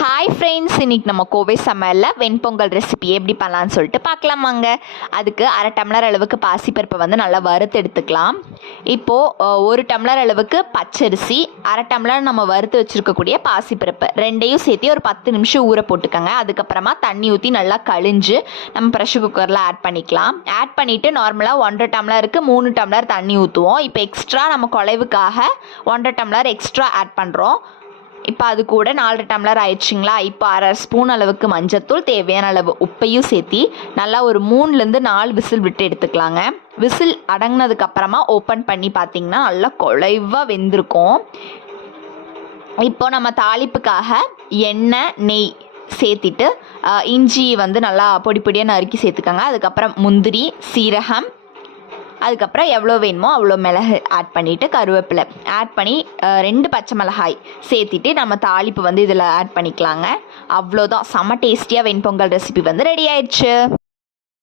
Hi friends, இன்றைக்கி நம்ம கோவை சமையலில் வெண்பொங்கல் ரெசிபி எப்படி பண்ணலான்னு சொல்லிட்டு பார்க்கலாமாங்க. அதுக்கு 1/2 டம்ளர் அளவுக்கு பாசிப்பருப்பை வந்து நல்லா வறுத்து எடுத்துக்கலாம். இப்போது 1 டம்ளர் அளவுக்கு பச்சரிசி, 1/2 டம்ளர் நம்ம வறுத்து வச்சுருக்கக்கூடிய பாசிப்பருப்பு ரெண்டையும் சேர்த்து ஒரு 10 நிமிஷம் ஊற போட்டுக்கோங்க. அதுக்கப்புறமா தண்ணி ஊற்றி நல்லா கழிஞ்சு நம்ம ப்ரெஷர் குக்கரில் ஆட் பண்ணிக்கலாம். ஆட் பண்ணிவிட்டு நார்மலாக 1/2 டம்ளருக்கு 3 டம்ளர் தண்ணி ஊற்றுவோம். இப்போ எக்ஸ்ட்ரா நம்ம குழைவுக்காக 1/2 டம்ளர் எக்ஸ்ட்ரா ஆட் பண்ணுறோம். இப்போ அது கூட 4 டம்ளர் ஆயிடுச்சுங்களா. இப்போ 1/2 ஸ்பூன் அளவுக்கு மஞ்சத்தூள், தேவையான அளவு உப்பையும் சேர்த்தி நல்லா ஒரு 3லேருந்து 4 விசில் விட்டு எடுத்துக்கலாங்க. விசில் அடங்கினதுக்கப்புறமா ஓப்பன் பண்ணி பார்த்திங்கன்னா நல்லா குழைவாக வெந்திருக்கும். இப்போ நம்ம தாளிப்புக்காக எண்ணெய், நெய் சேர்த்திட்டு இஞ்சி வந்து நல்லா பொடி பொடியாக நறுக்கி சேர்த்துக்கோங்க. அதுக்கப்புறம் முந்திரி, சீரகம், அதுக்கப்புறம் எவ்வளோ வேணுமோ அவ்வளோ மிளகு ஆட் பண்ணிவிட்டு கருவேப்பிலை ஆட் பண்ணி 2 பச்சை மிளகாய் சேர்த்திட்டு நம்ம தாளிப்பு வந்து இதில் ஆட் பண்ணிக்கலாங்க. அவ்வளோதான், செம்ம டேஸ்டியாக வெண்பொங்கல் ரெசிபி வந்து ரெடி ஆயிடுச்சு.